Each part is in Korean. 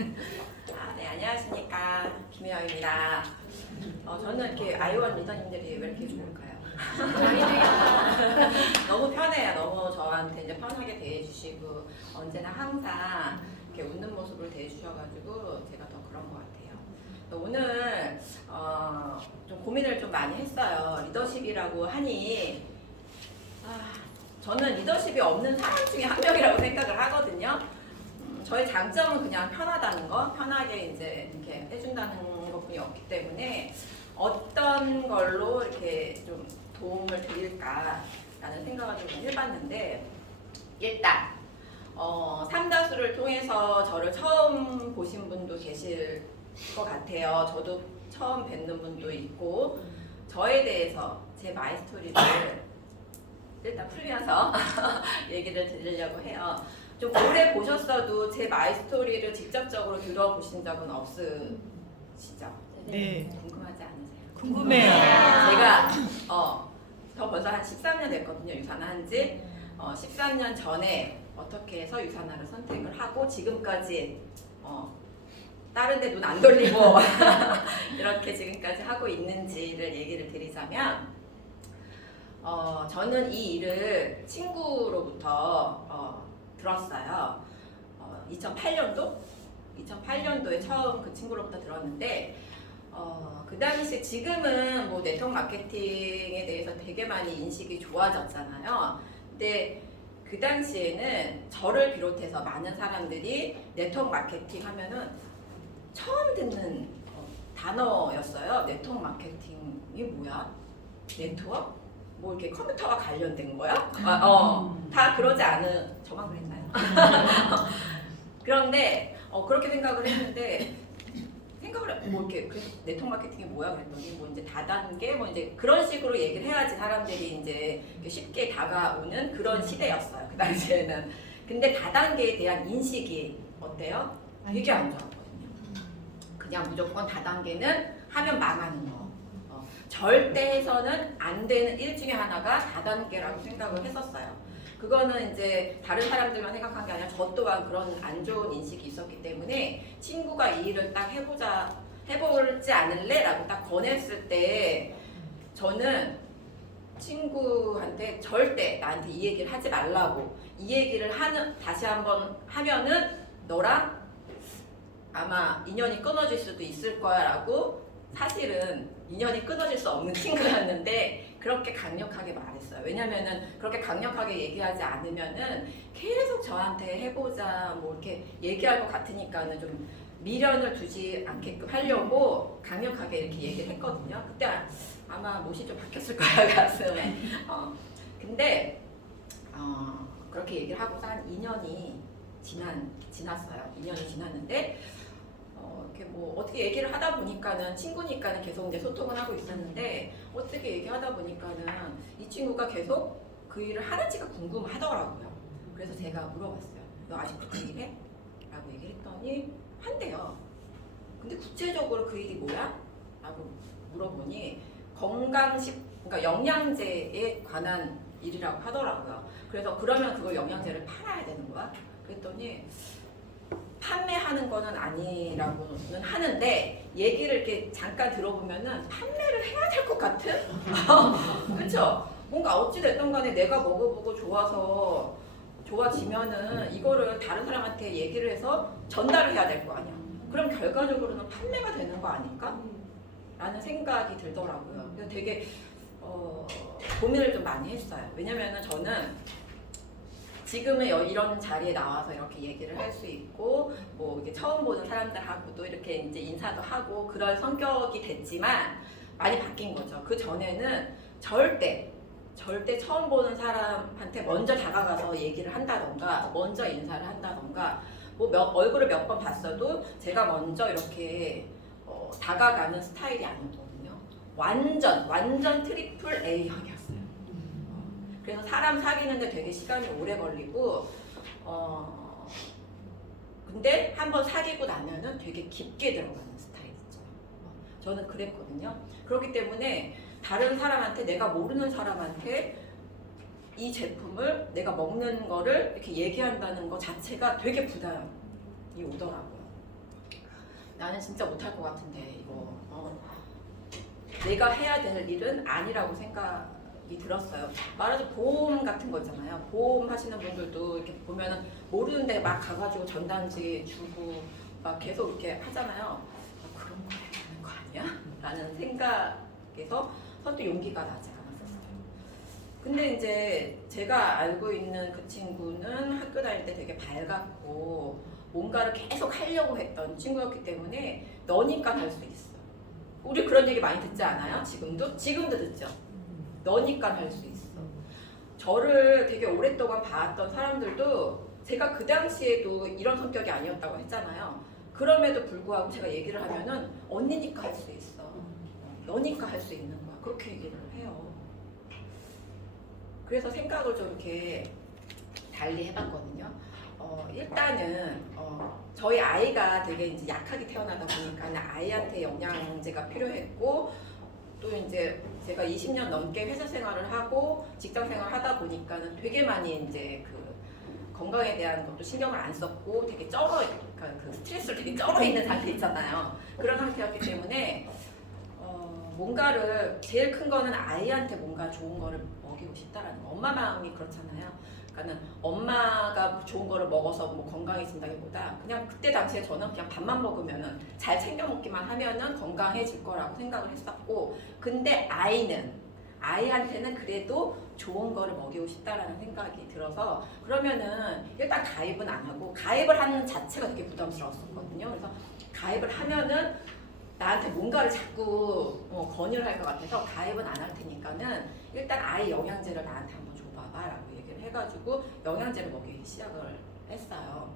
네, 안녕하십니까. 김혜영입니다. 저는 이렇게 아이원 리더님들이 왜 이렇게 좋을까요? 너무 편해요. 너무 저한테 이제 편하게 대해주시고 언제나 항상 이렇게 웃는 모습을 대해주셔가지고 제가 더 그런 것 같아요. 오늘 좀 고민을 좀 많이 했어요. 리더십이라고 하니 저는 리더십이 없는 사람 중에 한 명이라고 생각을 하거든요. 저의 장점은 그냥 편하다는 거, 편하게 이제 이렇게 해준다는 것뿐이 없기 때문에 어떤 걸로 이렇게 좀 도움을 드릴까라는 생각을 좀 해봤는데, 일단 삼다수를 통해서 저를 처음 보신 분도 계실 것 같아요. 저도 처음 뵙는 분도 있고, 저에 대해서 제 마이스토리를 일단 풀면서 얘기를 드리려고 해요. 좀 오래 보셨어도 제 마이스토리를 직접적으로 들어보신 적은 없으시죠? 네. 궁금하지 않으세요? 궁금해요. 제가 저 벌써 한 13년 됐거든요. 유산한 지 13년 전에 어떻게 해서 유산화를 선택을 하고 지금까지 다른 데 눈 안 돌리고 이렇게 지금까지 하고 있는지를 얘기를 드리자면, 저는 이 일을 친구로부터 들었어요. 2008년도에 처음 그 친구로부터 들었는데, 그 당시 지금은 뭐 네트워크 마케팅에 대해서 되게 많이 인식이 좋아졌잖아요. 근데 그 당시에는 저를 비롯해서 많은 사람들이 네트워크 마케팅 하면은 처음 듣는 단어였어요. 네트워크 마케팅이 뭐야? 네트워크? 뭐 이렇게 컴퓨터가 관련된 거야? 다 그러지 않은, 저만 그랬나요? 그런데 그렇게 생각을 했는데, 뭐 이렇게 네트워크 마케팅이 뭐야 그랬더니 뭐 이제 다단계 뭐 이제 그런 식으로 얘기를 해야지 사람들이 이제 쉽게 다가오는 그런 시대였어요, 그 당시에는. 근데 다단계에 대한 인식이 어때요? 되게 안 좋았거든요. 그냥 무조건 다단계는 하면 망하는 거. 절대 해서는 안 되는 일 중에 하나가 다단계라고 생각을 했었어요. 그거는 이제 다른 사람들만 생각한 게 아니라 저 또한 그런 안 좋은 인식이 있었기 때문에, 친구가 이 일을 딱 해보지 않을래? 라고 딱 권했을 때 저는 친구한테 절대 나한테 이 얘기를 하지 말라고, 이 얘기를 다시 한번 하면은 너랑 아마 인연이 끊어질 수도 있을 거야 라고, 사실은 인연이 끊어질 수 없는 친구였는데 그렇게 강력하게 말했어요. 왜냐면은 그렇게 강력하게 얘기하지 않으면은 계속 저한테 해보자 뭐 이렇게 얘기할 것 같으니까는 좀 미련을 두지 않게끔 하려고 강력하게 이렇게 얘기를 했거든요. 그때 아마 못이 좀 박혔을 거야, 가슴에. 근데 그렇게 얘기를 하고서 한 2년이 지났어요. 2년이 지났는데 이렇게 뭐 어떻게 얘기를 하다 보니까는, 친구니까는 계속 이제 소통을 하고 있었는데, 어떻게 얘기하다 보니까는 이 친구가 계속 그 일을 하는지가 궁금하더라고요. 그래서 제가 물어봤어요. 너 아직도 그 일 해? 라고 얘기를 했더니 한대요. 근데 구체적으로 그 일이 뭐야? 라고 물어보니 그러니까 영양제에 관한 일이라고 하더라고요. 그래서 그러면 그걸 영양제를 팔아야 되는 거야? 그랬더니 판매하는 거는 아니라고는 하는데, 얘기를 이렇게 잠깐 들어보면은 판매를 해야 될 것 같은? 그쵸? 뭔가 어찌됐든 간에 내가 먹어보고 좋아지면은 이거를 다른 사람한테 얘기를 해서 전달을 해야 될 거 아니야. 그럼 결과적으로는 판매가 되는 거 아닐까? 라는 생각이 들더라고요. 그래서 되게 고민을 좀 많이 했어요. 왜냐면은 저는 지금은 이런 자리에 나와서 이렇게 얘기를 할 수 있고, 뭐 이렇게 처음 보는 사람들하고도 이렇게 이제 인사도 하고 그런 성격이 됐지만 많이 바뀐 거죠. 그 전에는 절대 처음 보는 사람한테 먼저 다가가서 얘기를 한다던가, 먼저 인사를 한다던가, 뭐 얼굴을 몇 번 봤어도 제가 먼저 이렇게 다가가는 스타일이 아니었거든요. 완전 트리플 A형이었어요. 그래서 사람 사귀는데 되게 시간이 오래 걸리고, 근데 한번 사귀고 나면은 되게 깊게 들어가는 스타일이죠. 저는 그랬거든요. 그렇기 때문에 다른 사람한테, 내가 모르는 사람한테 이 제품을 내가 먹는 거를 이렇게 얘기한다는 것 자체가 되게 부담이 오더라고요. 나는 진짜 못할 것 같은데 이거 내가 해야 될 일은 아니라고 생각이 들었어요. 말하자면 보험 같은 거 있잖아요. 보험 하시는 분들도 이렇게 보면은 모르는데 막 가가지고 전단지 주고 막 계속 이렇게 하잖아요. 그런 거 해야 되는 거 아니야? 라는 생각에서 선뜻 용기가 나지 않았었어요. 근데 이제 제가 알고 있는 그 친구는 학교 다닐 때 되게 밝았고 뭔가를 계속 하려고 했던 친구였기 때문에 너니까 할 수 있어. 우리 그런 얘기 많이 듣지 않아요? 지금도 듣죠. 너니까 할 수 있어. 저를 되게 오랫동안 봐왔던 사람들도 제가 그 당시에도 이런 성격이 아니었다고 했잖아요. 그럼에도 불구하고 제가 얘기를 하면은 언니니까 할 수 있어. 너니까 할 수 있는 거야. 그렇게 얘기를 해요. 그래서 생각을 좀 이렇게 달리 해봤거든요. 일단은 저희 아이가 되게 이제 약하게 태어나다 보니까 아이한테 영양제가 필요했고 또 이제 제가 20년 넘게 회사 생활을 하고 직장 생활을 하다 보니까는 되게 많이 이제 그 건강에 대한 것도 신경을 안 썼고 되게 그러니까 그 스트레스를 되게 쩔어 있는 상태 있잖아요. 그런 상태였기 때문에 뭔가를 제일 큰 거는 아이한테 뭔가 좋은 거를 먹이고 싶다라는 거. 엄마 마음이 그렇잖아요. 그러니까는 엄마가 좋은 거를 먹어서 뭐 건강해진다기보다 그냥 그때 당시에 저는 그냥 밥만 먹으면은 잘 챙겨 먹기만 하면은 건강해질 거라고 생각을 했었고, 근데 아이한테는 그래도 좋은 거를 먹이고 싶다라는 생각이 들어서 그러면은 일단 가입은 안 하고, 가입을 하는 자체가 되게 부담스러웠었거든요. 그래서 가입을 하면은 나한테 뭔가를 자꾸 권유를 할 것 같아서 가입은 안 할 테니까는 일단 아이 영양제를 나한테 한번 줘봐봐 라고 얘기를 해가지고 영양제를 먹이기 시작을 했어요.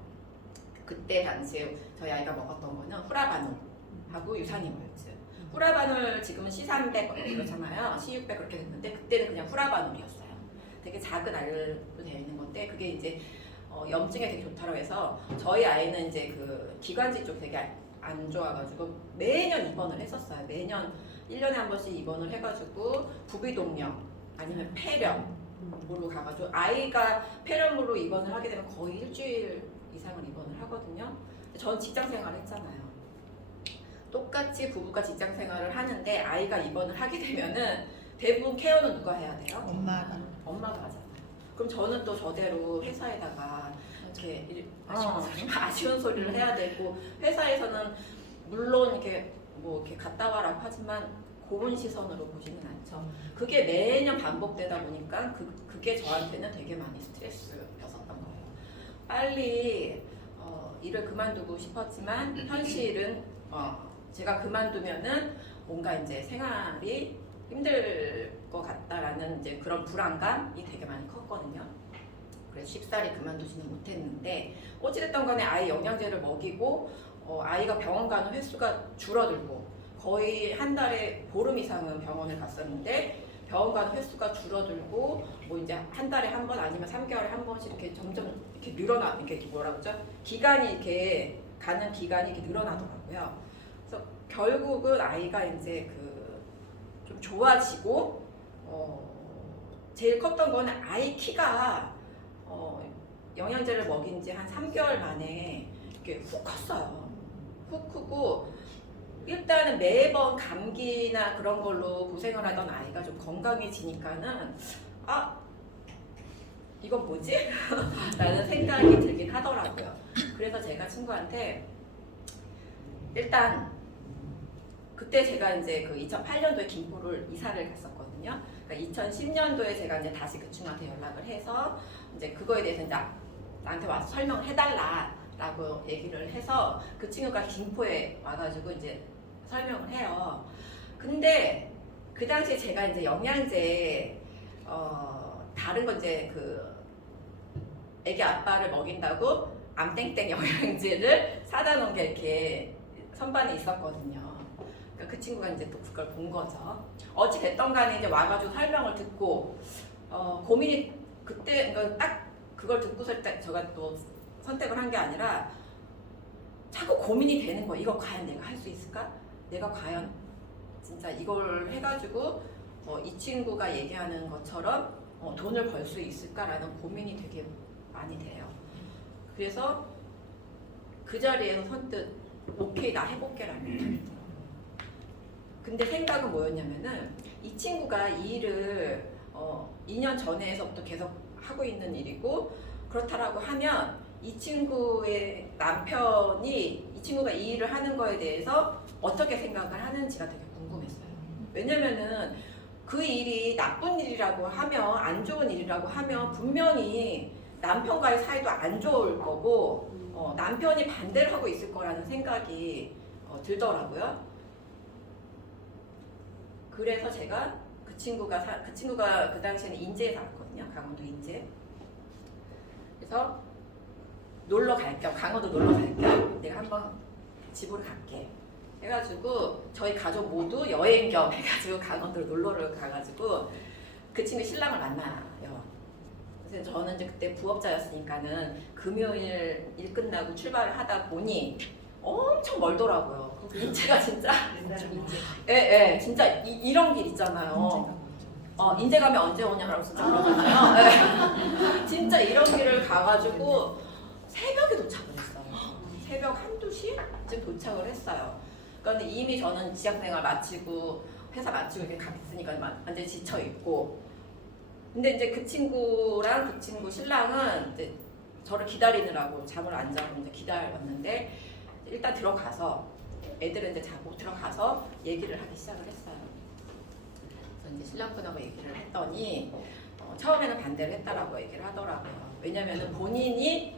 그때 당시에 저희 아이가 먹었던 거는 후라바놀하고 유산균물질. 후라바놀 지금은 C300 그렇잖아요. C600 그렇게 됐는데 그때는 그냥 후라바놀이었어요. 되게 작은 알로 되어 있는 건데 그게 이제 염증에 되게 좋다고 해서 저희 아이는 이제 그 기관지 쪽 되게 안 좋아가지고 매년 입원을 했었어요. 매년 1년에 한 번씩 입원을 해가지고 부비동염 아니면 폐렴으로 가가지고 아이가 폐렴으로 입원을 하게 되면 거의 일주일 이상을 입원을 하거든요. 전 직장 생활을 했잖아요. 똑같이 부부가 직장 생활을 하는데 아이가 입원을 하게 되면은 대부분 케어는 누가 해야 돼요? 엄마가 하잖아요. 그럼 저는 또 저대로 회사에다가 이렇게 아쉬운 소리를 해야 되고, 회사에서는 물론 이렇게 뭐 이렇게 갔다 와라고 하지만 고운 시선으로 보지는 않죠. 그게 매년 반복되다 보니까 그게 저한테는 되게 많이 스트레스였었던 거예요. 빨리 일을 그만두고 싶었지만 현실은 제가 그만두면은 뭔가 이제 생활이 힘들 것 같다라는 이제 그런 불안감이 되게 많이 컸거든요. 그래서 쉽사리 그만두지는 못했는데 어찌됐든 간에 아이 영양제를 먹이고 아이가 병원 가는 횟수가 줄어들고 거의 한 달에 보름 이상은 병원을 갔었는데 병원 가는 횟수가 줄어들고 뭐 이제 한 달에 한 번 아니면 3개월에 한 번씩 이렇게 점점 이렇게 늘어나, 이렇게 뭐라 그러죠? 기간이 이렇게 가는 기간이 이렇게 늘어나더라고요. 그래서 결국은 아이가 이제 그 좀 좋아지고 제일 컸던 거는 아이 키가 영양제를 먹인 지 한 3개월 만에 이렇게 훅 컸어요. 훅 크고 일단은 매번 감기나 그런 걸로 고생을 하던 아이가 좀 건강해지니까는 이건 뭐지? 라는 생각이 들긴 하더라고요. 그래서 제가 친구한테 일단 그때 제가 이제 그 2008년도에 김포를 이사를 갔었거든요. 그러니까 2010년도에 제가 이제 다시 그 친구한테 연락을 해서 이제 그거에 대해서 이제 나한테 와서 설명을 해달라라고 얘기를 해서 그 친구가 김포에 와가지고 이제 설명을 해요. 근데 그 당시에 제가 이제 영양제 다른 거 이제 그 애기 아빠를 먹인다고 암땡땡 영양제를 사다 놓은 게 이렇게 선반에 있었거든요. 그러니까 그 친구가 이제 또 그걸 본 거죠. 어찌 됐던 간에 이제 와가지고 설명을 듣고 고민이 그때 그러니까 딱 그걸 듣고서 제가 또 선택을 한 게 아니라 자꾸 고민이 되는 거예요. 이거 과연 내가 할 수 있을까? 내가 과연 진짜 이걸 해가지고 이 친구가 얘기하는 것처럼 돈을 벌 수 있을까라는 고민이 되게 많이 돼요. 그래서 그 자리에서 선뜻 오케이 오케이 나 해볼게라는 얘기를 했더라고요. 근데 생각은 뭐였냐면은 이 친구가 이 일을 2년 전에서부터 계속 하고 있는 일이고 그렇다라고 하면 이 친구의 남편이 이 친구가 이 일을 하는 거에 대해서 어떻게 생각을 하는지가 되게 궁금했어요. 왜냐면은 그 일이 나쁜 일이라고 하면 안 좋은 일이라고 하면 분명히 남편과의 사이도 안 좋을 거고 남편이 반대를 하고 있을 거라는 생각이 들더라고요. 그래서 제가 그 친구가 그 당시에는 인제에 살았거든요. 강원도 인제. 그래서 놀러 갈 겸 강원도 놀러 갈 겸 내가 한번 집으로 갈게. 해가지고 저희 가족 모두 여행 겸 해가지고 강원도로 놀러를 가가지고 그 친구 신랑을 만나요. 그래서 저는 이제 그때 부업자였으니까는 금요일 일 끝나고 출발을 하다 보니 엄청 멀더라고요. 그 인제가 진짜 예, 진짜 이런 길 있잖아요. 인제 가면 언제 오냐라고 진짜 그러잖아요. 진짜 이런 길을 가가지고 새벽에 도착을 했어요. 새벽 1~2시쯤 도착을 했어요. 그런데 이미 저는 직장생활 마치고 회사 마치고 이렇게 갔으니까 완전히 지쳐 있고. 근데 이제 그 친구랑 그 친구 신랑은 이제 저를 기다리느라고 잠을 안 자고 이제 기다렸는데 일단 들어가서 애들은 이제 자고 들어가서 얘기를 하기 시작을 했어요. 그래서 이제 신랑분하고 얘기를 했더니 처음에는 반대를 했다라고 얘기를 하더라고요. 왜냐면은 본인이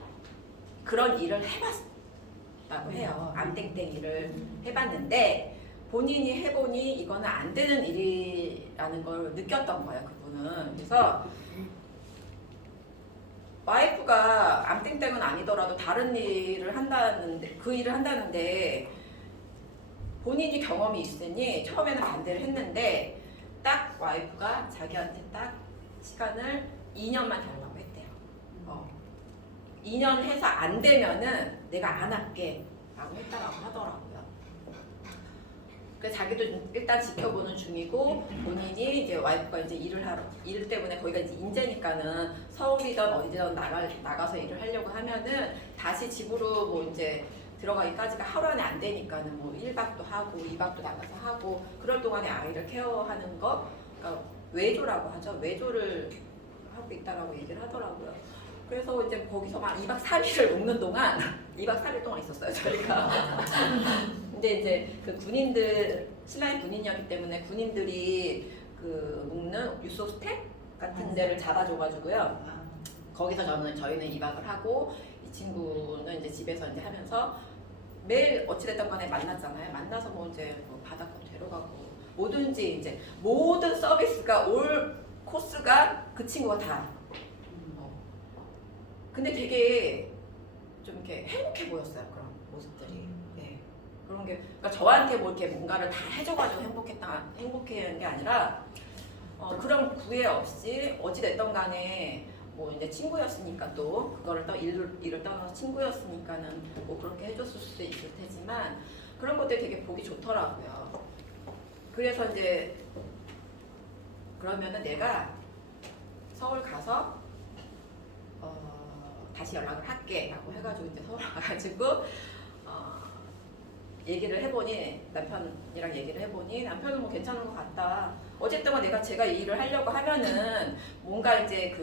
그런 일을 해봤다고 해요. 암땡땡이를 해봤는데 본인이 해보니 이거는 안 되는 일이라는 걸 느꼈던 거예요. 그분은. 그래서 와이프가 암땡땡은 아니더라도 다른 일을 한다는데 그 일을 한다는데 본인이 경험이 있으니 처음에는 반대를 했는데 딱 와이프가 자기한테 딱 시간을 2년만 달라고 했대요. 2년 해서 안 되면은 내가 안 할게 라고 했다라고 하더라고요. 그래서 자기도 일단 지켜보는 중이고 본인이 이제 와이프가 이제 일 때문에 거기가 이제 인제니까는 서울이든 어디든 나가서 일을 하려고 하면은 다시 집으로 뭐 이제 들어가기까지가 하루 안에 안 되니까는 뭐 1박도 하고 2박도 나가서 하고 그럴 동안에 아이를 케어하는 거 그러니까 외조라고 하죠. 외조를 하고 있다라고 얘기를 하더라고요. 그래서 이제 거기서 막 2박 3일을 묵는 동안 2박 3일 동안 있었어요 저희가. 근데 이제 그 군인들 신라의 군인이었기 때문에 군인들이 그 묵는 유소스택 같은 데를 잡아줘가지고요. 거기서 저희는 2박을 하고 이 친구는 이제 집에서 이제 하면서 매일 어찌됐든 간에 만났잖아요. 만나서 뭐 이제 뭐 바닷가도 데려가고 뭐든지 이제 모든 서비스가 올 코스가 그 친구가 다. 근데 되게 좀 이렇게 행복해 보였어요. 그런 모습들이. 네. 그런 게 그러니까 저한테 뭐 이렇게 뭔가를 다 해줘가지고 행복한 게 아니라 그런 구애 없이 어찌 됐던 간에 뭐 이제 친구였으니까 또 그거를 또 일을 떠나서 친구였으니까는 뭐 그렇게 해줬을 수도 있을 테지만 그런 것들이 되게 보기 좋더라고요. 그래서 이제 그러면은 내가 서울 가서 다시 연락을 할게 라고 해가지고 이제 서울 와가지고 얘기를 해보니 남편이랑 얘기를 해보니 남편은 뭐 괜찮은 것 같다. 어쨌든 제가 이 일을 하려고 하면은 뭔가 이제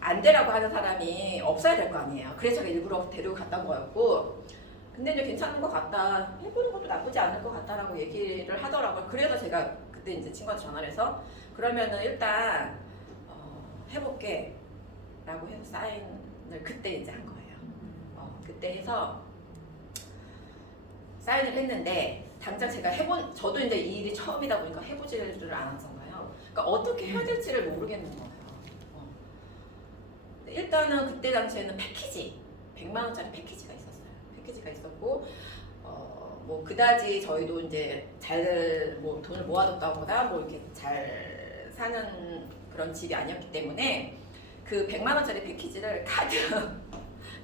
안 되라고 하는 사람이 없어야 될 거 아니에요. 그래서 제가 일부러 데리고 갔던 거였고 근데 이제 괜찮은 것 같다. 해보는 것도 나쁘지 않을 것 같다라고 얘기를 하더라고요. 그래서 제가 그때 이제 친구한테 전화를 해서 그러면은 일단 해볼게 라고 해서 사인을 그때 이제 한 거예요. 그때 해서 사인을 했는데 당장 제가 저도 이제 이 일이 처음이다 보니까 해보지를 않았잖아요. 그러니까 어떻게 해야 될지를 모르겠는 거예요. 일단은 그때 당시에는 패키지 100만 원짜리 패키지가 있었어요. 패키지가 있었고 뭐 그다지 저희도 이제 뭐 돈을 모아뒀다거나 뭐 이렇게 잘 사는 그런 집이 아니었기 때문에 그 100만 원짜리 패키지를 카드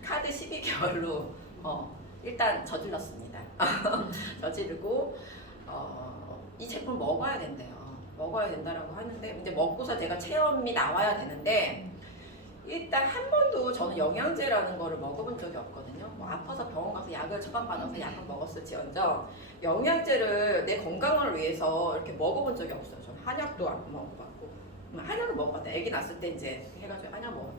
12개월로 일단 저질렀습니다. 저지르고 이 제품 먹어야 된대요. 먹어야 된다라고 하는데 근데 먹고서 제가 체험이 나와야 되는데 일단 한 번도 저는 영양제라는 거를 먹어본 적이 없거든요. 뭐 아파서 병원 가서 약을 처방받아서 약을 먹었을지언정 영양제를 내 건강을 위해서 이렇게 먹어본 적이 없어요. 전 한약도 안 먹어봤고 한약을 먹어봤다. 아기 낳았을 때 이제 해가지고 한약 먹어.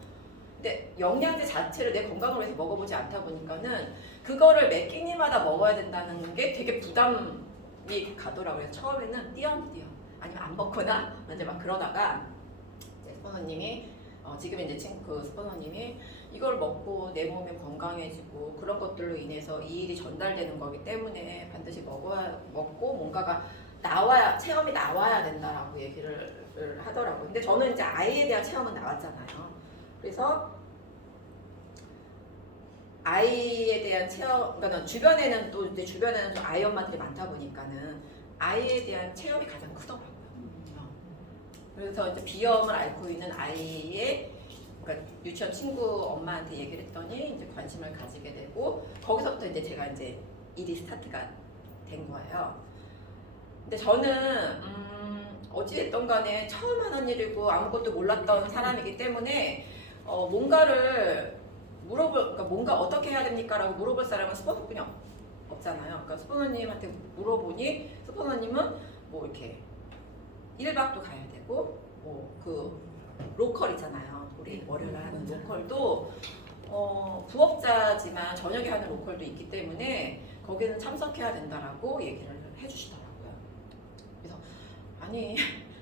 근데 영양제 자체를 내 건강을 위해서 먹어보지 않다 보니까는 그거를 매 끼니마다 먹어야 된다는 게 되게 부담이 가더라고요. 처음에는 띄엄띄엄 아니면 안 먹거나 이제 막 그러다가 이제 스포너님이 지금 이제 그 스포너님이 이걸 먹고 내 몸이 건강해지고 그런 것들로 인해서 이 일이 전달되는 거기 때문에 반드시 먹고 뭔가가 나와야 체험이 나와야 된다라고 얘기를 하더라고요. 근데 저는 이제 아이에 대한 체험은 나왔잖아요. 그래서 아이에 대한 체험, 그러니까 주변에는 또 이제 주변에는 좀 아이 엄마들이 많다 보니까는 아이에 대한 체험이 가장 크더라고요. 그래서 이제 비염을 앓고 있는 아이의 그러니까 유치원 친구 엄마한테 얘기를 했더니 이제 관심을 가지게 되고 거기서부터 이제 제가 이제 일이 스타트가 된 거예요. 근데 저는 어찌됐든 간에 처음 하는 일이고 아무것도 몰랐던 사람이기 때문에 뭔가를 그러니까 뭔가 어떻게 해야 됩니까? 라고 물어볼 사람은 스포너뿐이 없잖아요. 그러니까 스포너님한테 물어보니 스포너님은 뭐 이렇게 1박도 가야 되고 뭐 그 로컬 있잖아요. 우리 월요일에 하는 로컬도 부업자지만 저녁에 하는 로컬도 있기 때문에 거기는 참석해야 된다라고 얘기를 해주시더라고요. 그래서 아니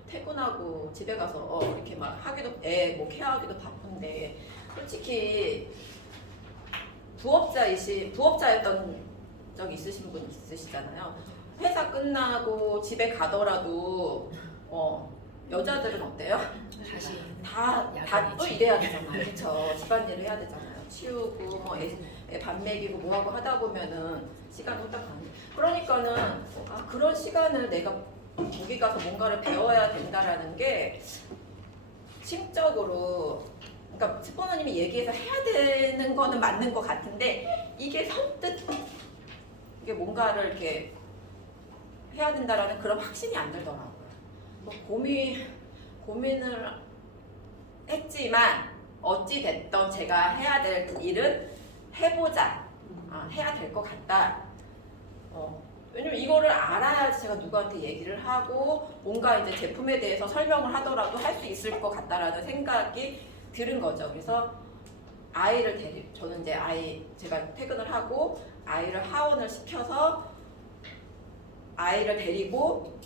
퇴근하고 집에 가서 이렇게 막 하기도 뭐 케어하기도 바쁜데 솔직히 부업자였던 적 있으신 분 있으시잖아요. 회사 끝나고 집에 가더라도 여자들은 어때요? 다시 다 또 일해야 되잖아요. 그렇죠. 집안일을 해야 되잖아요. 치우고 뭐 밥 먹이고 뭐 하고 하다 보면은 시간 후딱 가는. 그러니까는 그런 시간을 내가 거기 가서 뭔가를 배워야 된다라는 게 심적으로 그러니까 스포너님이 얘기해서 해야 되는 거는 맞는 것 같은데 이게 선뜻 이게 뭔가를 이렇게 해야 된다라는 그런 확신이 안 들더라고요. 뭐 고민을 했지만 어찌 됐던 제가 해야 될 그 일은 해보자. 해야 될 것 같다. 왜냐면 이거를 알아야지 제가 누구한테 얘기를 하고 뭔가 이제 제품에 대해서 설명을 하더라도 할 수 있을 것 같다라는 생각이 들은 거죠. 그래서 저는 이제 제가 퇴근을 하고 아이를 하원을 시켜서 아이를 데리고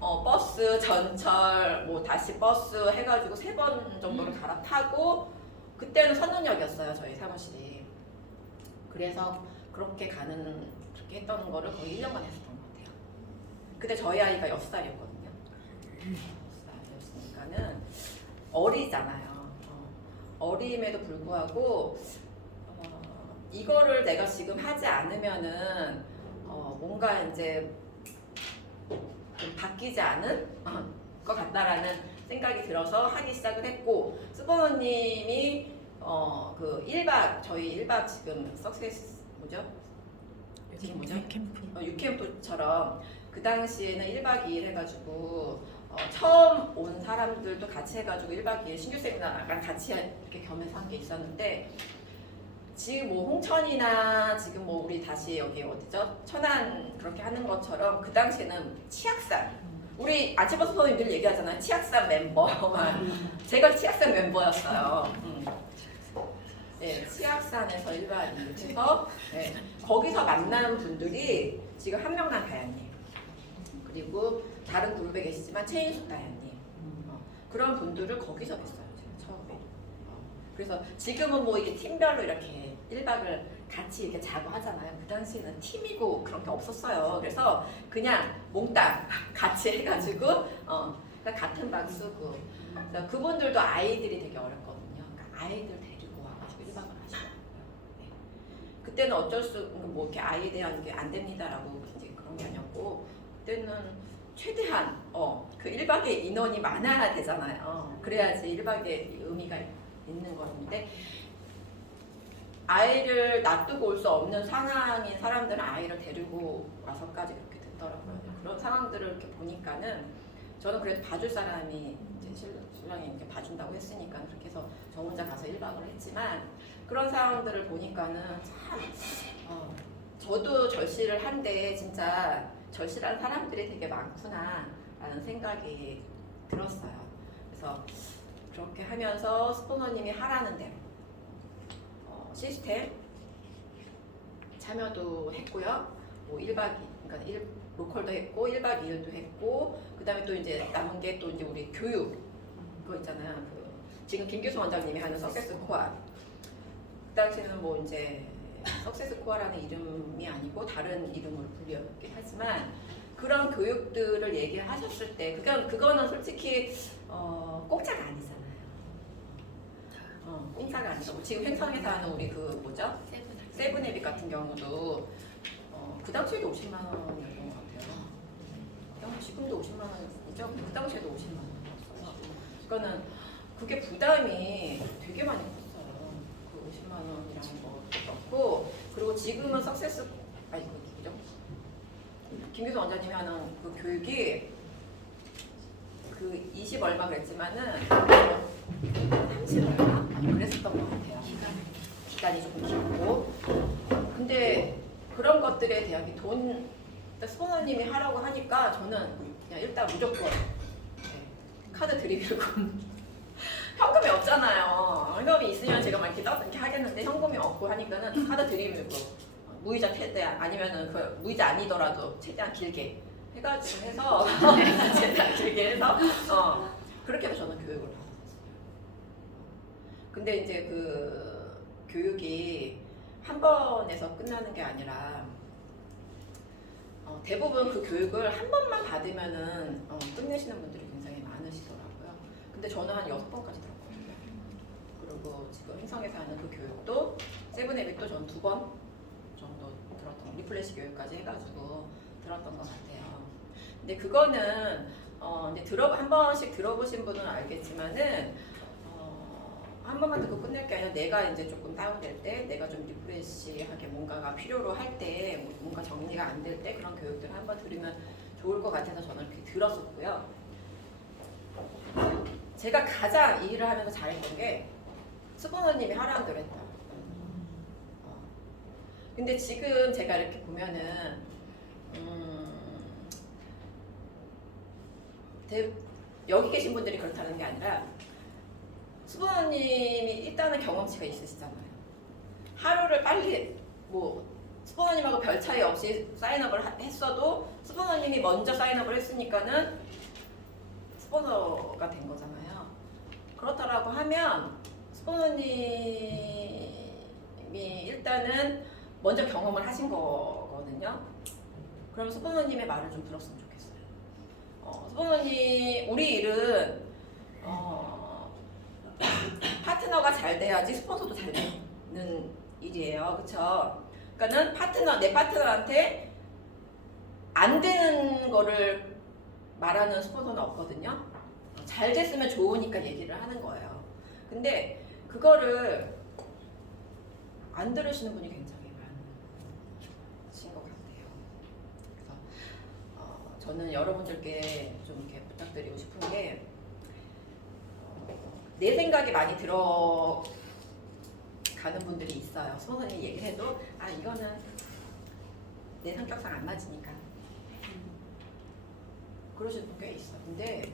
버스, 전철, 뭐 다시 버스 해가지고 3번 정도를 갈아타고 그때는 선릉역이었어요. 저희 사무실이. 그래서 그렇게 했던 거를 거의 1년간 했었던 것 같아요. 그때 저희 아이가 6살이었거든요. 6살이었으니까는 어리잖아요. 어림에도 불구하고 이거를 내가 지금 하지 않으면은 뭔가 이제 좀 바뀌지 않은 것 같다라는 생각이 들어서 하기 시작을 했고 스포너님이 그 1박 저희 1박 지금 석세스 지금 뭐죠? 유캠프처럼 그 당시에는 1박 2일 해가지고 처음 온 사람들도 같이 해가지고 1박 2일 신규 세미나랑 같이 이렇게 겸해서 한 게 있었는데 지금 뭐 홍천이나 지금 뭐 우리 다시 여기 어디죠? 천안 그렇게 하는 것처럼 그 당시에는 치악산 우리 아침버스 선생님 늘 얘기하잖아요. 치악산 멤버만 제가 치악산 멤버였어요. 네, 치악산에서 1박 2일 해서 네, 거기서 만나는 분들이 지금 한명란 다야님 그리고 다른 그룹에 계시지만 최인숙 다야님 그런 분들을 거기서 뵀어요. 제가 처음에. 그래서 지금은 뭐 이게 팀별로 이렇게 1박을 같이 이렇게 자고 하잖아요. 그 당시에는 팀이고 그런 게 없었어요. 그래서 그냥 몽땅 같이 해가지고 그러니까 같은 방 쓰고 그분들도 아이들이 되게 어렸거든요. 그러니까 아이들 데리고 와가지고 1박을 하시더라고요. 네. 그때는 어쩔 수 뭐 이렇게 아이에 대한 게 안 됩니다라고 이제 그런 게 아니었고 그때는 최대한 그 1박의 인원이 많아야 되잖아요. 그래야지 1박의 의미가 있는 건데 아이를 놔두고 올 수 없는 상황인 사람들은 아이를 데리고 와서까지 그렇게 됐더라고요. 그런 상황들을 이렇게 보니까는 저는 그래도 봐줄 사람이 이제 신랑이 이렇게 봐준다고 했으니까 그렇게 해서 저 혼자 가서 1박을 했지만 그런 상황들을 보니까는 참 저도 절실을 한데 진짜 절실한 사람들이 되게 많구나 라는 생각이 들었어요. 그래서 그렇게 하면서 스포너님이 하라는 대로 시스템 참여도 했고요. 뭐 1박 2일, 그러니까 로컬도 했고 1박 2일도 했고 그 다음에 또 이제 남은 게 또 이제 우리 교육 그거 있잖아요. 지금 김규수 원장님이 하는 석세스 코어 그 당시에는 뭐 이제 석세스 코어라는 이름이 아니고 다른 이름으로 불리었긴 하지만 그런 교육들을 얘기하셨을 때 그거는 솔직히 공짜가 아니잖아요. 공짜가 아니고 지금 횡성에서 하는 우리 그 뭐죠? 세븐앱 같은 경우도 그 당시에도 50만 원이었던 것 같아요. 지금도 50만 원이죠. 그 당시에도 50만 원이었어요. 그거는 그게 부담이 되게 많이 컸어요. 그 50만 원이라는 것도 그리고 지금은 석세스 아니 그죠? 김규수 원장님이 하는 그 교육이 그 20 얼마 그랬지만은 30 얼마 그랬었던 것 같아요. 기간이 조금 길고 근데 그런 것들에 대한 돈 스포너님이 하라고 하니까 저는 그냥 일단 무조건 카드 들이밀고 현금이 없잖아요. 현금이 있으면 제가 막 이렇게 하겠는데 현금이 없고 하니까는 카드 들이밀고 무이자 최대한 아니면은 그 무이자 아니더라도 최대한 길게 해가지고 해서 최대한 길게 해서 그렇게 해서 저는 교육을 받았어요. 근데 이제 그 교육이 한 번에서 끝나는 게 아니라 대부분 그 교육을 한 번만 받으면은 끝내시는 분들이 굉장히 많으시더라고요. 근데 저는 한 6번까지 들었거든요. 그리고 지금 횡성에서 하는 그 교육도 세븐앱도 저는 2번 정도 들었던 리플래시 교육까지 해가지고 들었던 것 같아요. 근데 그거는 이제 한 번씩 들어보신 분은 알겠지만은 한 번만 듣고 끝낼 게 아니라 내가 이제 조금 다운될 때 내가 좀 리프레시하게 뭔가가 필요로 할 때 뭔가 정리가 안 될 때 그런 교육들을 한번 들으면 좋을 것 같아서 저는 그렇게 들었었고요. 제가 가장 이 일을 하면서 잘했던 게 스포너님이 하라는 대로 했다. 근데 지금 제가 이렇게 보면은 여기 계신 분들이 그렇다는 게 아니라 스포너님이 일단은 경험치가 있으시잖아요. 하루를 빨리 뭐 스포너님하고 별 차이 없이 사인업을 했어도 스포너님이 먼저 사인업을 했으니까는 스포너가 된 거잖아요. 그렇다라고 하면 스포너님이 일단은 먼저 경험을 하신 거거든요. 그럼 스포너님의 말을 좀 들었으면 좋겠어요. 스포너님 우리 일은 파트너가 잘 돼야지 스폰서도 잘 되는 일이에요. 그쵸? 그러니까는 내 파트너한테 안 되는 거를 말하는 스폰서는 없거든요. 잘 됐으면 좋으니까 얘기를 하는 거예요. 근데 그거를 안 들으시는 분이 굉장히 많으신 것 같아요. 그래서 저는 여러분들께 좀 이렇게 부탁드리고 싶은 게 내 생각이 많이 들어가는 분들이 있어요. 스폰서님이 얘기를 해도 이거는 내 성격상 안 맞으니까 그러시는 분 꽤 있어요. 근데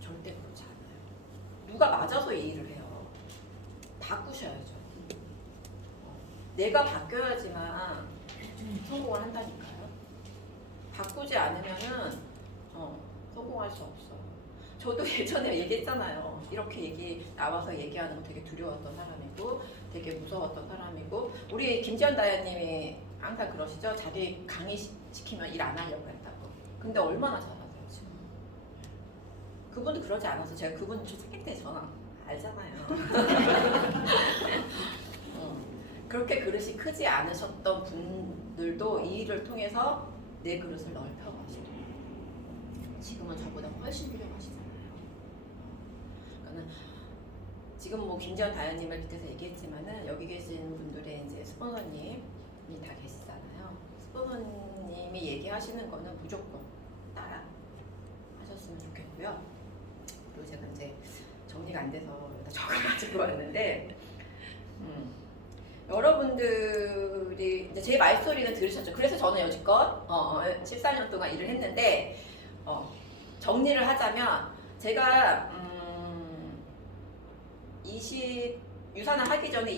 절대 그렇지 않아요. 누가 맞아서 이 일을 해요. 바꾸셔야죠. 내가 바뀌어야지만 성공을 한다니까요. 바꾸지 않으면은 성공할 수 없어요. 저도 예전에 얘기했잖아요. 이렇게 나와서 얘기하는 거 되게 두려웠던 사람이고 되게 무서웠던 사람이고 우리 김지연 다야님이 항상 그러시죠. 자기 강의 시키면 일 안 하려고 했다고. 근데 얼마나 잘하세요 지금. 그분도 그러지 않아서 제가 그분 생길 때 전화 알잖아요. 그렇게 그릇이 크지 않으셨던 분들도 이 일을 통해서 내 그릇을 넓혀가시고 지금은 저보다 훨씬 훌륭하시잖아요. 그러니까는 지금 뭐 김지연 다연님을 밑에서 얘기했지만은 여기 계신 분들의 이제 스포너님이 다 계시잖아요. 스포너님이 얘기하시는 거는 무조건 따라 하셨으면 해주셨으면 좋겠고요. 그리고 제가 이제 정리가 안 돼서 여기다 적어가지고 왔는데 여러분들이 이제 제 말소리는 들으셨죠? 그래서 저는 여지껏 14년 동안 일을 했는데 정리를 하자면 제가 유산을 하기 전에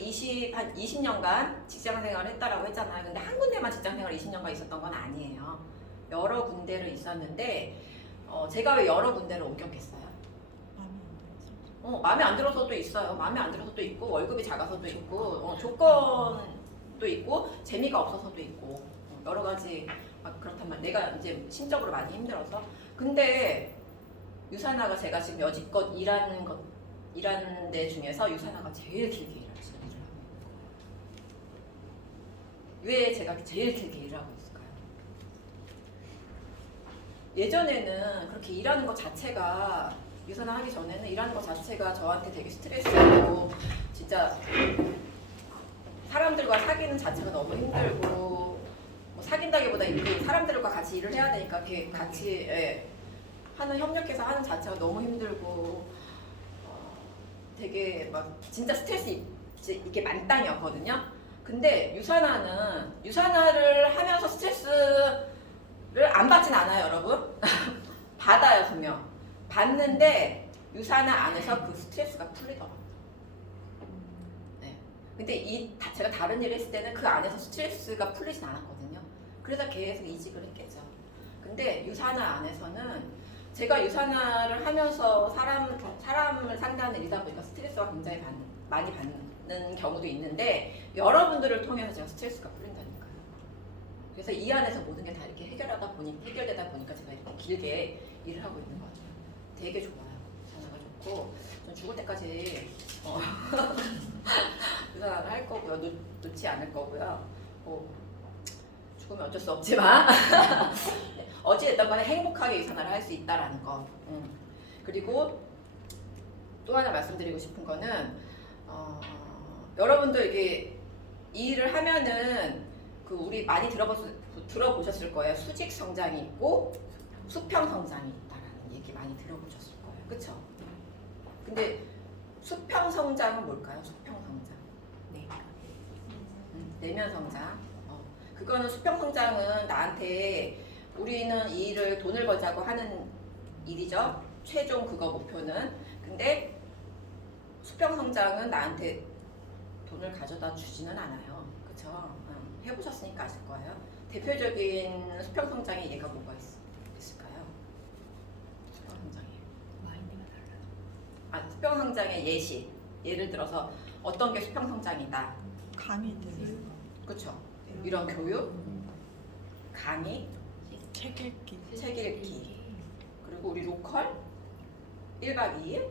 한 20년간 직장 생활을 했다라고 했잖아요. 근데 한 군데만 직장 생활 20년간 있었던 건 아니에요. 여러 군데를 있었는데 제가 왜 여러 군데를 옮겼겠어요? 마음에 안 들어서도 있어요. 마음에 안 들어서도 있고 월급이 작아서도 있고 조건도 있고 재미가 없어서도 있고 여러 가지 그렇단 말이에요. 내가 이제 심적으로 많이 힘들어서. 근데 유산화가 제가 지금 여지껏 일하는 데 중에서 유산화가 제일 길게 일을 하고 있는 거예요. 왜 제가 제일 길게 일을 하고 있을까요? 예전에는 그렇게 일하는 것 자체가 유산화 하기 전에는 일하는 것 자체가 저한테 되게 스트레스였고 진짜 사람들과 사귀는 자체가 너무 힘들고 뭐 사귄다기보다 이렇게 사람들과 같이 일을 해야 되니까 이렇게 같이 협력해서 하는 자체가 너무 힘들고 되게 막 진짜 스트레스 이게 만땅이었거든요. 근데 유산화를 하면서 스트레스를 안 받진 않아요, 여러분. 받아요, 분명. 받는데 유산화 안에서 그 스트레스가 풀리더라고요. 네. 근데 제가 다른 일을 했을 때는 그 안에서 스트레스가 풀리진 않았거든요. 그래서 계속 이직을 했겠죠. 근데 유산화 안에서는 제가 유산화를 하면서 사람을 상대하는 일이다 보니까 스트레스가 굉장히 많이 받는 경우도 있는데 여러분들을 통해서 제가 스트레스가 풀린다니까요. 그래서 이 안에서 모든 게 다 이렇게 해결되다 보니까 제가 이렇게 길게 일을 하고 있는 것 같아요. 되게 좋아요. 유산화가 좋고 전 죽을 때까지 유산화를 할 거고요. 놓지 않을 거고요. 죽으면 어쩔 수 없지만 네. 어찌됐든 간에 행복하게 유산화를 할 수 있다라는 거. 그리고 또 하나 말씀드리고 싶은 거는 여러분도 이게 이 일을 하면은 우리 많이 들어보셨을 거예요. 수직 성장이 있고 수평 성장이 있다라는 얘기 많이 들어보셨을 거예요. 그렇죠? 근데 수평 성장은 뭘까요? 수평 성장. 내면 성장. 그거는 수평 성장은 나한테 우리는 이 일을 돈을 벌자고 하는 일이죠. 최종 그거 목표는. 근데 수평 성장은 나한테 돈을 가져다 주지는 않아요. 그쵸? 해보셨으니까 아실 거예요. 대표적인 수평 성장의 예가 뭐가 있을까요? 수평 성장이. 마인드가 달라요. 수평 성장의 예를 들어서 어떤 게 수평 성장이다. 강의들. 그쵸? 이런 교육, 강의, 책 읽기. 그리고 우리 로컬 1박 2일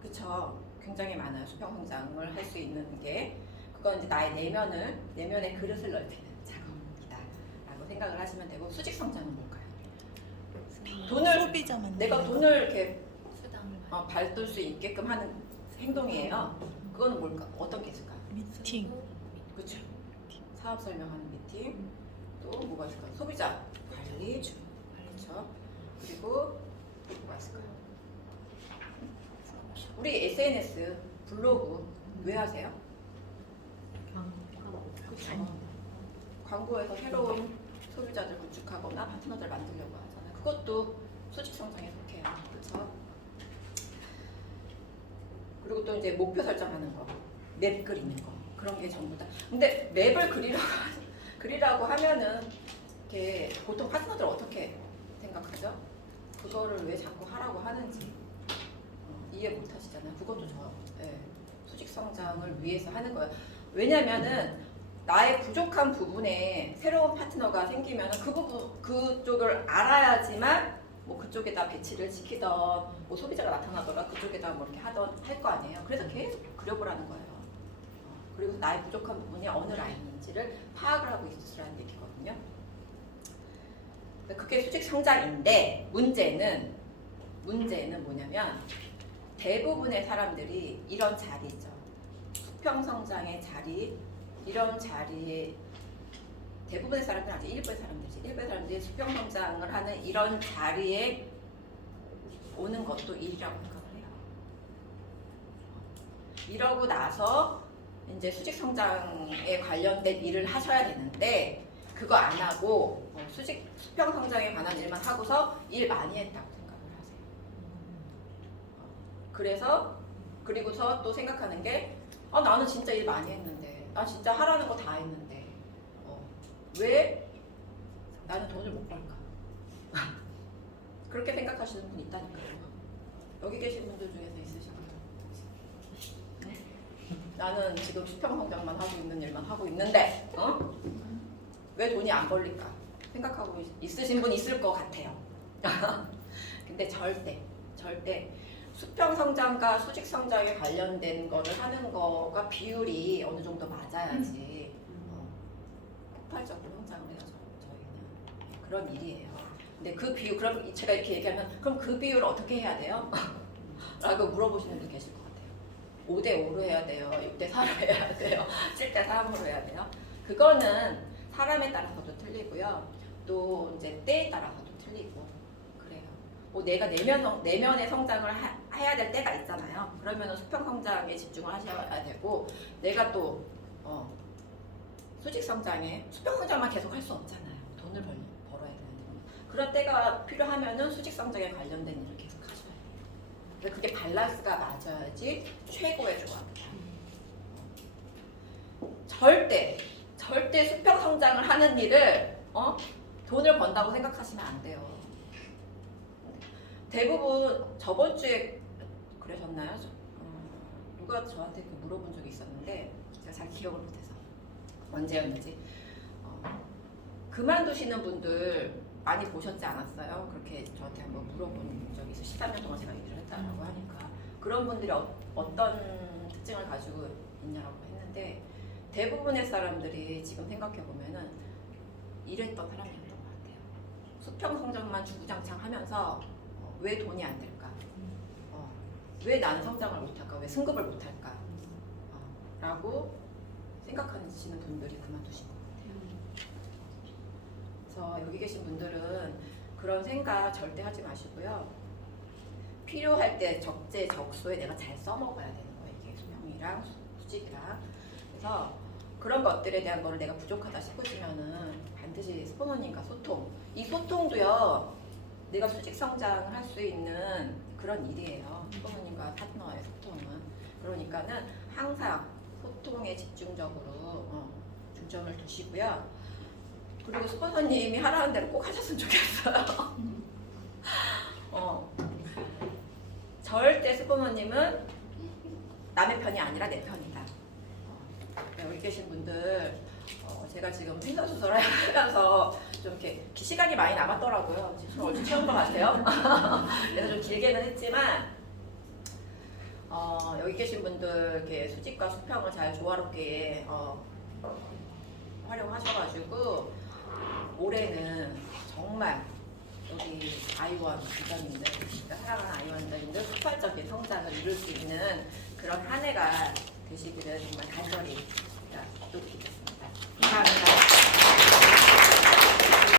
그쵸? 굉장히 많아요. 수평 성장을 할 수 있는 게 그건 이제 나의 내면의 그릇을 넓히는 작업이다 라고 생각을 하시면 되고 수직 성장은 뭘까요? 내가 돈을 이렇게 받을 수 있게끔 하는 행동이에요. 그거는 뭘까? 어떤 게 있을까요? 미팅. 그쵸? 사업 설명하는 미팅, 또 뭐가 있을까요? 소비자 관리, 그렇죠? 그리고 또 뭐가 있을까요? 우리 SNS, 블로그 왜 하세요? 그렇죠. 광고에서 새로운 소비자들 구축하거나 파트너들 만들려고 하잖아요. 그것도 수직 성장에 속해요. 그렇죠? 그리고 또 이제 목표 설정하는 거, 맵 그리는 거. 그런 게 전부 다. 근데 맵을 그리라고 하면은 이렇게 보통 파트너들 어떻게 생각하죠? 그거를 왜 자꾸 하라고 하는지 이해 못 하시잖아요. 그것도 수직 성장을 위해서 하는 거예요. 왜냐면은 나의 부족한 부분에 새로운 파트너가 생기면 그쪽을 알아야지만 뭐 그쪽에다 배치를 시키던 뭐 소비자가 나타나더라 그쪽에다 뭐 이렇게 할 거 아니에요. 그래서 계속 그려보라는 거예요. 그리고 나의 부족한 부분이 어느 라인인지를 파악을 하고 있으라는 얘기거든요. 그게 수직 성장인데 문제는 뭐냐면 대부분의 사람들이 이런 자리죠. 수평 성장의 자리, 이런 자리에 대부분의 사람들은 아직 일부의 사람들이 수평 성장을 하는 이런 자리에 오는 것도 일이라고 생각을 해요. 이러고 나서 이제 수직 성장에 관련된 일을 하셔야 되는데 그거 안 하고 수평 성장에 관한 일만 하고서 일 많이 했다고 생각을 하세요. 그래서 그리고서 또 생각하는 게 나는 진짜 일 많이 했는데 나 진짜 하라는 거 다 했는데 왜 나는 돈을 못 벌까? 그렇게 생각하시는 분 있다니까요. 여기 계신 분들 중에서 있으신가요? 나는 지금 수평 성장만 하고 있는 일만 하고 있는데 왜 돈이 안 벌릴까 생각하고 있으신 분 있을 것 같아요. 근데 절대 수평 성장과 수직 성장에 관련된 거를 하는 거가 비율이 어느 정도 맞아야지 폭발적으로 성장을 해요. 저희는 그런 일이에요. 근데 그 비율 그럼 제가 이렇게 얘기하면 그럼 그 비율을 어떻게 해야 돼요? 라고 물어보시는 분 계실 것 같아요. 5대5로 해야 돼요. 6대4로 해야 돼요. 7대3으로 해야 돼요. 그거는 사람에 따라서도 틀리고요. 또 이제 때에 따라서도 틀리고 그래요. 내가 내면의 성장을 해야 될 때가 있잖아요. 그러면 수평 성장에 집중을 하셔야 되고 내가 또 수직 성장에 수평 성장만 계속 할 수 없잖아요. 돈을 벌어야 되는데 그런 때가 필요하면은 수직 성장에 관련된 일을 계속 하셔야 돼요. 근데 그게 밸런스가 맞아야지 최고의 조합이에요. 절대 수평 성장을 하는 일을 돈을 번다고 생각하시면 안 돼요. 대부분 저번 주에 그러셨나요? 누가 저한테 물어본 적이 있었는데 제가 잘 기억을 못해서 언제였는지 그만두시는 분들 많이 보셨지 않았어요? 그렇게 저한테 한번 물어본 적이 있어요. 13년 동안 제가 일을 했다라고 하니까 그런 분들이 어떤 특징을 가지고 있냐고 했는데 대부분의 사람들이 지금 생각해보면은 이랬던 사람이었던 것 같아요. 수평 성장만 주구장창 하면서 왜 돈이 안 될까? 왜 나는 성장을 못할까? 왜 승급을 못할까? 라고 생각하시는 분들이 그만두신 것 같아요. 그래서 여기 계신 분들은 그런 생각 절대 하지 마시고요. 필요할 때 적재적소에 내가 잘 써먹어야 되는 거예요. 이게 수평이랑 수직이랑. 그래서 그런 것들에 대한 거를 내가 부족하다 싶으시면은 반드시 스포너님과 소통. 이 소통도요. 내가 수직 성장을 할 수 있는 그런 일이에요. 스포너님과 파트너의 소통은. 그러니까는 항상 소통에 집중적으로 중점을 두시고요. 그리고 스포너님이 하라는 대로 꼭 하셨으면 좋겠어요. 절대 스포너님은 남의 편이 아니라 내 편이다. 여기 계신 분들 제가 지금 생선수설을 하면서 좀 이렇게 시간이 많이 남았더라고요. 지금 얼추 채운 것 같아요. 그래서 좀 길게는 했지만 여기 계신 분들 이렇게 수직과 수평을 잘 조화롭게 활용하셔가지고 올해는 정말 우리 아이원 기자님들, 사랑하는 아이원들님들 폭발적인 성장을 이룰 수 있는 그런 한 해가 되시기를 정말 간절히 기도드리겠습니다. 감사합니다.